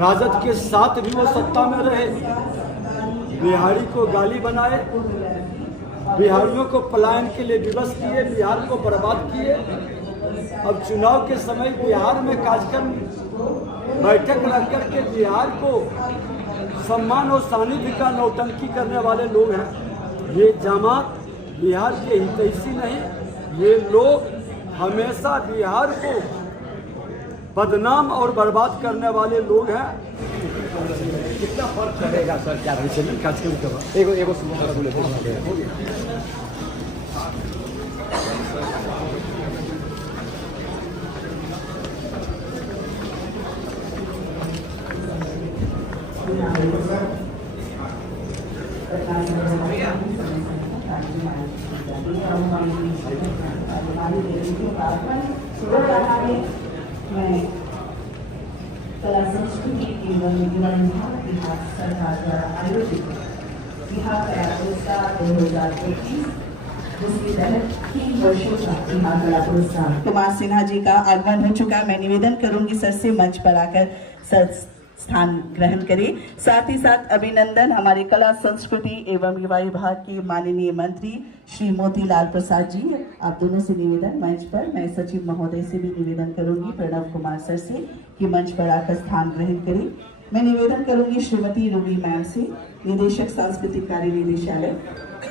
राजद के साथ भी वो सत्ता में रहे, बिहारी को गाली बनाए, बिहारियों को पलायन के लिए विवश किए, बिहार को बर्बाद किए। अब चुनाव के समय बिहार में कार्यक्रम बैठक रख करके बिहार को सम्मान और सानिध्य का नौटंकी करने वाले लोग हैं। ये जमात बिहार के हितैषी नहीं, ये लोग हमेशा बिहार को बदनाम और बर्बाद करने वाले लोग हैं। कितना फर्क पड़ेगा सर क्या कार्यक्रम के बाद? एगो मैं कला संस्कृति एवं युवा विभाग बिहार सरकार द्वारा आयोजित बिहार कला पुरस्कार 2021 जिसके तहत 3 वर्षों का बिहार कला पुरस्कार कुमार सिन्हा जी का आगमन हो चुका। मैं निवेदन करूंगी सर से मंच पर आकर सर स्थान ग्रहण करें। साथ ही साथ अभिनंदन हमारे कला संस्कृति एवं युवा विभाग के माननीय मंत्री श्री मोतीलाल प्रसाद जी, आप दोनों से निवेदन मंच पर। मैं सचिव महोदय से भी निवेदन करूंगी प्रणव कुमार सर से कि मंच पर आकर स्थान ग्रहण करें। मैं निवेदन करूंगी श्रीमती रूबी मैम से, निदेशक सांस्कृतिक कार्य निदेशालय,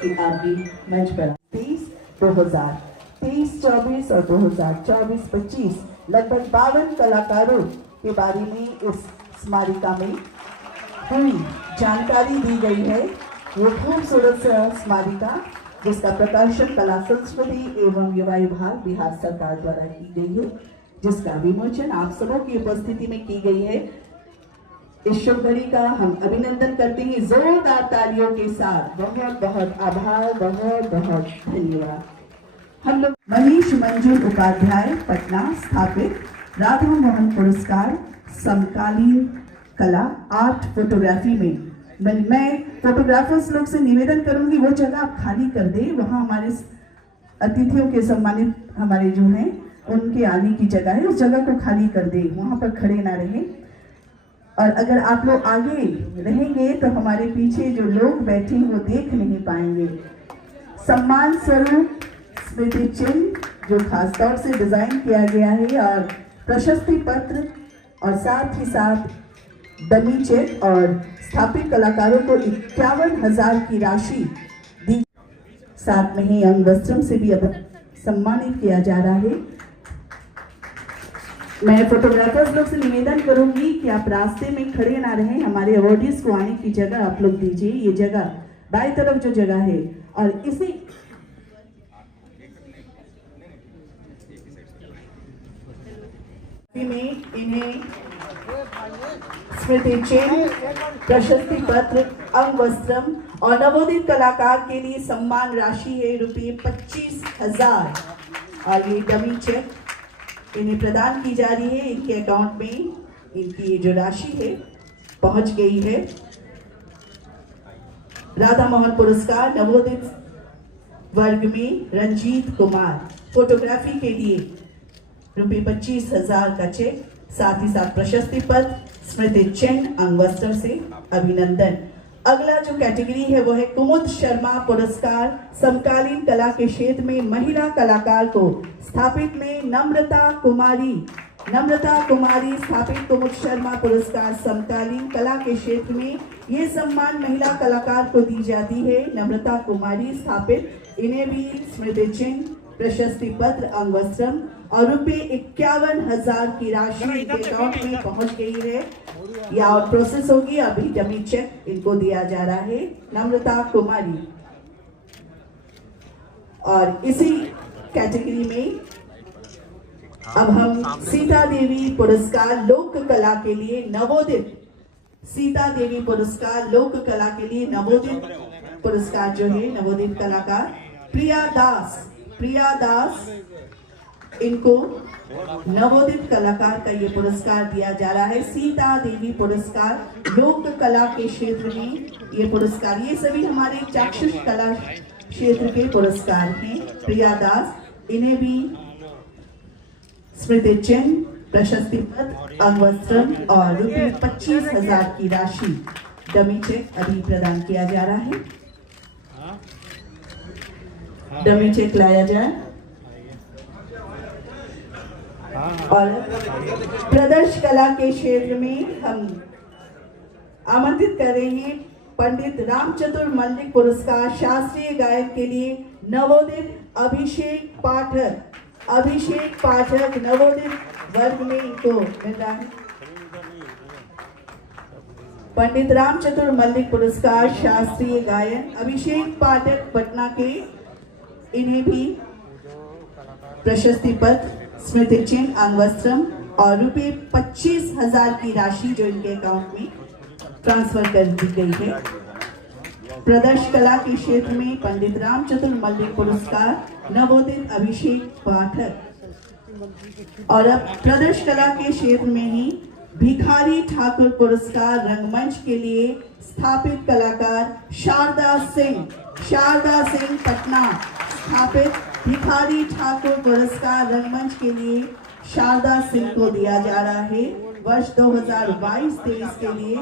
कि आप भी मंच पर 2023-24 और 2024-25 लगभग 52 कलाकारों के बारे में इस स्मारिका में पूरी जानकारी दी गई है। वो खूबसूरत स्मारिका जिसका प्रकाशन कला संस्कृति एवं युवा विभाग बिहार सरकार द्वारा की गई है, जिसका विमोचन आप सबों की उपस्थिति में की गई है। इस शुभ घड़ी का हम अभिनंदन करते हैं जोरदार तालियों के साथ। बहुत बहुत आभार, बहुत बहुत धन्यवाद। हम लोग मनीष मंजुल उपाध्याय पटना स्थापित राधा मोहन पुरस्कार समकालीन कला आर्ट फोटोग्राफी में मैं फोटोग्राफर्स लोग से निवेदन करूंगी वो जगह आप खाली कर दे। वहाँ हमारे अतिथियों के सम्मानित हमारे जो हैं उनके आने की जगह है, उस जगह को खाली कर दे, वहाँ पर खड़े ना रहें। और अगर आप लोग आगे रहेंगे तो हमारे पीछे जो लोग बैठे हैं वो देख नहीं पाएंगे। सम्मान स्वरूप स्मृति चिन्ह जो खासतौर से डिजाइन किया गया है और प्रशस्ति पत्र और साथ ही साथ डमी चेक और स्थापित कलाकारों को 51,000 की राशि दी। साथ में ही अंग वस्त्रम से भी अब सम्मानित किया जा रहा है। मैं फोटोग्राफर्स लोग से निवेदन करूंगी कि आप रास्ते में खड़े ना रहें, हमारे अवॉर्डीज को आने की जगह आप लोग दीजिए। ये जगह बाई तरफ जो जगह है और इसी में इन्हें स्मृति चिन्ह, प्रशस्ति पत्र, अंग वस्त्रम और नवोदित कलाकार के लिए सम्मान राशि है ₹25,000 और ये डमी चेक इन्हें प्रदान की जा रही है। इनके अकाउंट में इनकी ये जो राशि है पहुंच गई है। राधा मोहन पुरस्कार नवोदित वर्ग में रंजीत कुमार फोटोग्राफी के लिए ₹25,000 का चेक, साथ ही साथ प्रशस्ति पत्र, स्मृति चिन्ह, अंग वस्त्र से अभिनंदन। अगला जो कैटेगरी है वो है कुमुद शर्मा पुरस्कार समकालीन कला के क्षेत्र में महिला कलाकार को स्थापित में नम्रता कुमारी स्थापित कुमुद शर्मा पुरस्कार समकालीन कला के क्षेत्र में ये सम्मान महिला कलाकार को दी जाती है। नम्रता कुमारी स्थापित, इन्हें भी स्मृति चिन्ह, प्रशस्ति पत्र, अंग वस्त्रम और ₹51,000 की राशि इनके अकाउंट में पहुंच गई है। यह आउट प्रोसेस होगी, अभी डमी चेक इनको दिया जा रहा है। नम्रता कुमारी। और इसी कैटेगरी में अब हम सीता देवी पुरस्कार लोक कला के लिए नवोदित, सीता देवी पुरस्कार लोक कला के लिए नवोदित पुरस्कार जो है नवोदित कलाकार प्रिया दास इनको नवोदित कलाकार का ये पुरस्कार दिया जा रहा है। सीता देवी पुरस्कार लोक कला के क्षेत्र में ये पुरस्कार, ये सभी हमारे चाक्षुष कला क्षेत्र के पुरस्कार हैं। प्रिया दास, इन्हें भी स्मृति चिन्ह, प्रशस्ति पत्र, अंगवस्त्र और रुपये 25,000 की राशि डमी चेक अभी प्रदान किया जा रहा है। डमी चेक लाया जाए और प्रदर्शन कला के क्षेत्र में हम आमंत्रित कर रहे हैं पंडित रामचतुर मल्लिक पुरस्कार शास्त्रीय गायक के लिए नवोदित अभिषेक पाठक नवोदित वर्ग में इनको मिल रहा है। पंडित रामचतुर मल्लिक पुरस्कार शास्त्रीय गायन अभिषेक पाठक पटना के, इन्हें भी प्रशस्ति पत्र, स्मृति चिन्ह, अंगवस्त्रम और रुपये 25,000 की राशि जो इनके अकाउंट में ट्रांसफर कर दी गई है। प्रदर्शन कला के क्षेत्र में पंडित रामचतुर मल्लिक पुरस्कार नवोदित अभिषेक पाठक, और अब प्रदर्शन कला के क्षेत्र में ही भिखारी ठाकुर पुरस्कार रंगमंच के लिए स्थापित कलाकार शारदा सिंह पटना स्थापित भिखारी ठाकुर पुरस्कार रंगमंच के लिए शारदा सिंह को दिया जा रहा है वर्ष 2022-23 के लिए।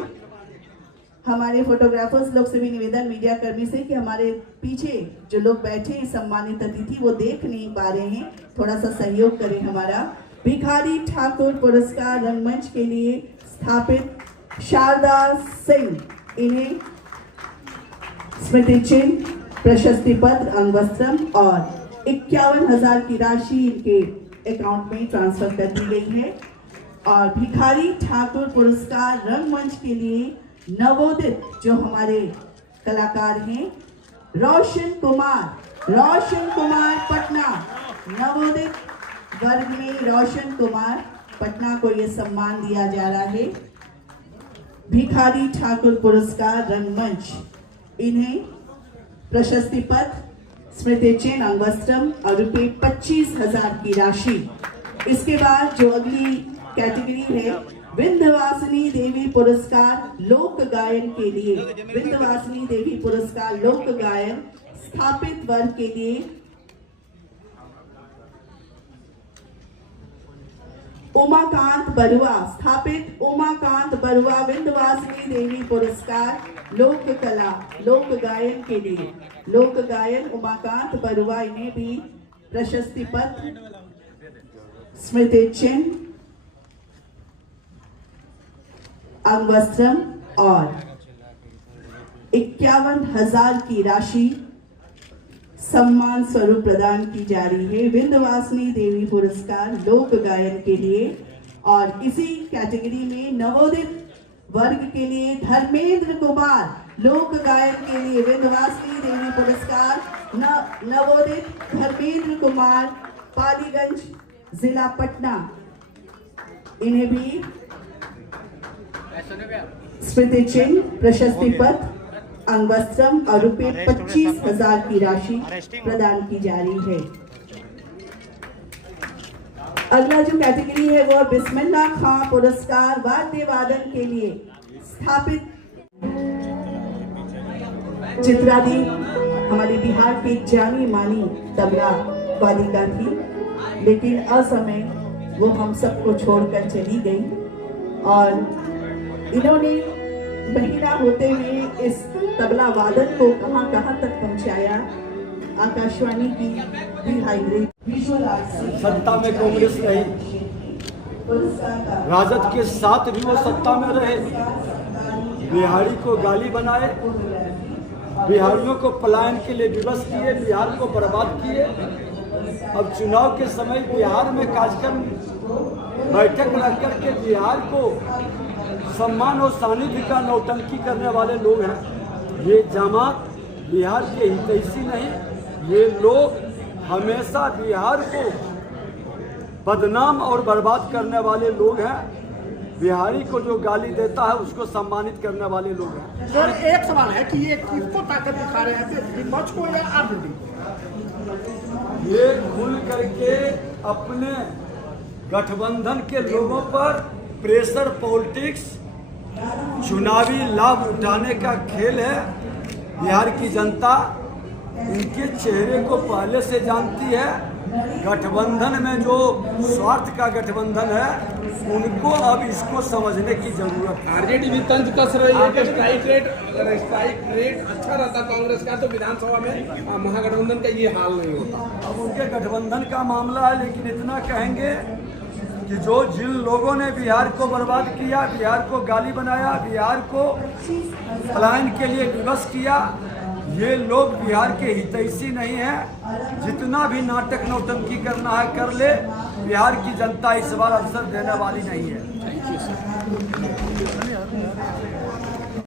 हमारे फोटोग्राफर्स लोग से भी निवेदन मीडिया कर्मी से कि हमारे पीछे जो लोग बैठे हैं सम्मानित अतिथि वो देख नहीं पा रहे हैं, थोड़ा सा सहयोग करें हमारा। भिखारी ठाकुर पुरस्कार रंगमंच के लिए स्थापित शारदा सिंह, इन्हें स्मृति चिन्ह, प्रशस्ति पत्र, अंगवस्त्रम और 51,000 की राशि इनके अकाउंट में ट्रांसफर कर दी गई है। और भिखारी ठाकुर पुरस्कार रंगमंच के लिए नवोदित जो हमारे कलाकार हैं रोशन कुमार पटना, नवोदित वर्ग में रोशन कुमार पटना को यह सम्मान दिया जा रहा है। भिखारी ठाकुर पुरस्कार रंगमंच, इन्हें प्रशस्ति पत्र, स्मृति चिन्ह, अंगवस्त्रम और रुपये 25,000 की राशि। इसके बाद जो अगली कैटेगरी है विंध्यवासिनी देवी पुरस्कार लोक गायन के लिए, विंध्यवासिनी देवी पुरस्कार लोक गायन स्थापित वर्ग के लिए उमाकांत बरुआ विंध्यवासिनी देवी पुरस्कार लोक कला लोक गायन के लिए, लोक गायन उमाकांत बरुआ, इन्हें भी प्रशस्ति पत्र, स्मृति चिन्ह, अंगवस्त्रम और 51,000 की राशि सम्मान स्वरूप प्रदान की जा रही है विंध्यवासिनी देवी पुरस्कार लोक गायन के लिए। और इसी कैटेगरी में नवोदित वर्ग के लिए धर्मेंद्र कुमार लोक गायन के लिए विंध्यवासिनी देवी पुरस्कार नवोदित धर्मेंद्र कुमार पालीगंज जिला पटना, इन्हें भी स्मृति चिन्ह, प्रशस्ति पत्र, अंगवस्त्रम और रुपये 25,000 की राशि प्रदान की जा रही है। अगला जो कैटेगरी है वो बिस्मिल्लाह खां पुरस्कार वाद्य वादन के लिए स्थापित चित्रा दी हमारे बिहार की जानी मानी तबला वादिका थी, लेकिन असमय वो हम सबको छोड़कर चली गई और इन्होंने महिला होते हुए इस तबला वादन को कहां तक पहुंचाया। आकाशवाणी की सत्ता में कांग्रेस रही, राजद के साथ भी वो सत्ता में रहे, बिहारी को गाली बनाए, बिहारियों को पलायन के लिए विवश किए, बिहार को बर्बाद किए। अब चुनाव के समय बिहार में कार्यक्रम बैठक रख करके बिहार को सम्मान और सानिध्य का नौटंकी करने वाले लोग हैं। ये जमात बिहार के हितैषी नहीं, ये लोग हमेशा बिहार को बदनाम और बर्बाद करने वाले लोग हैं। बिहारी को जो गाली देता है उसको सम्मानित करने वाले लोग हैं। सर एक सवाल है कि ये किसको ताकत दिखा रहे हैं, विपक्ष को या आरजेडी? ये खुल करके अपने गठबंधन के लोगों पर प्रेशर पॉलिटिक्स, चुनावी लाभ उठाने का खेल है। बिहार की जनता इनके चेहरे को पहले से जानती है। गठबंधन में जो स्वार्थ का गठबंधन है उनको अब इसको समझने की जरूरत है। आरजेडी भी तंज कस रही है कि स्ट्राइक रेट अच्छा रहता कांग्रेस का तो विधानसभा में महागठबंधन का ये हाल नहीं होता। अब उनके गठबंधन का मामला है, लेकिन इतना कहेंगे कि जिन लोगों ने बिहार को बर्बाद किया, बिहार को गाली बनाया, बिहार को पलायन के लिए विवश किया, ये लोग बिहार के हितैषी नहीं हैं। जितना भी नाटक नौटंकी करना है कर ले, बिहार की जनता इस बार अवसर देने वाली नहीं है।